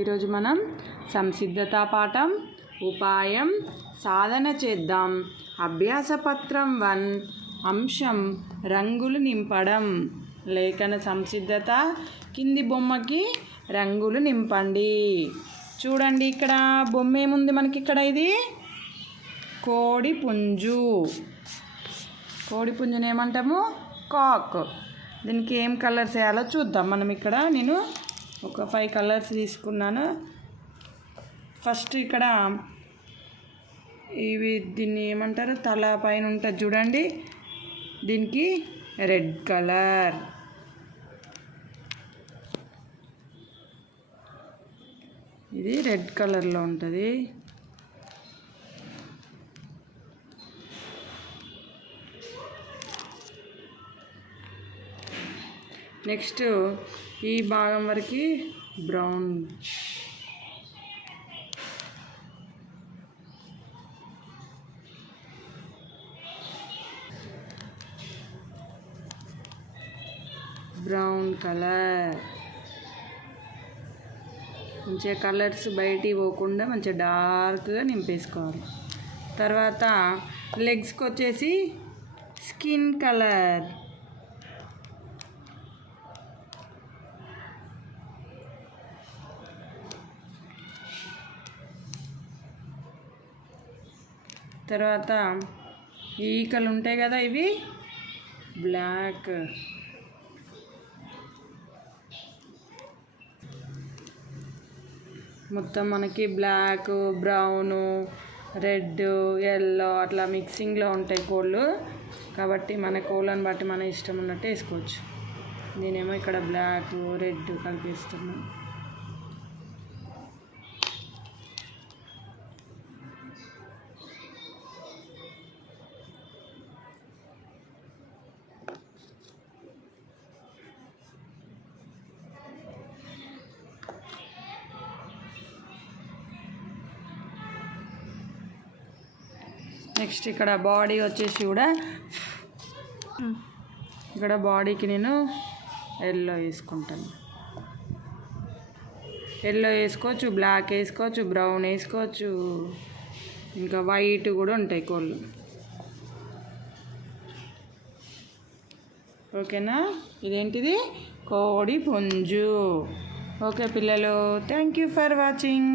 ఈరోజు మనం సంసిద్ధత పాఠం ఉపాయం సాధన చేద్దాం. అభ్యాసపత్రం 1 అంశం రంగులు నింపడం. లేఖన సంసిద్ధత కింది బొమ్మకి రంగులు నింపండి. చూడండి, ఇక్కడ బొమ్మ ఏముంది మనకి? ఇక్కడ ఇది కోడి పుంజు. కోడి పుంజుని ఏమంటాము? కాక్. దీనికి ఏం కలర్స్ వేయాలో చూద్దాం. మనం ఇక్కడ నేను ఒక 5 కలర్స్ తీసుకున్నాను. ఫస్ట్ ఇక్కడ ఇవి దీన్ని ఏమంటారు? తల పైన ఉంటుంది చూడండి, దీనికి రెడ్ కలర్. ఇది రెడ్ కలర్లో ఉంటుంది. నెక్స్ట్ ఈ భాగం వరకు బ్రౌన్. Brown colour. మంచిగా కలర్స్ బయటికి పోకుండా మంచిగా డార్క్గా నింపేసుకోవాలి. తర్వాత లెగ్స్కి వచ్చేసి స్కిన్ కలర్. తర్వాత ఈకలు ఉంటాయి కదా, ఇవి బ్లాక్. మొత్తం మనకి బ్లాక్, బ్రౌను, రెడ్, ఎల్లో అట్లా మిక్సింగ్లో ఉంటాయి కోళ్ళు. కాబట్టి మన కోళ్ళని బట్టి మన ఇష్టం ఉన్నట్టు వేసుకోవచ్చు. నేనేమో ఇక్కడ బ్లాక్, రెడ్ కలిపిస్తున్నాను. నెక్స్ట్ ఇక్కడ బాడీ వచ్చేసి కూడా ఇక్కడ బాడీకి నేను ఎల్లో వేసుకుంటాను. ఎల్లో వేసుకోవచ్చు, బ్లాక్ వేసుకోవచ్చు, బ్రౌన్ వేసుకోవచ్చు, ఇంకా వైట్ కూడా ఉంటాయి కోళ్ళు. ఓకేనా? ఇదేంటిది? కోడి పుంజు. ఓకే పిల్లలు, థ్యాంక్ యూ ఫర్ వాచింగ్.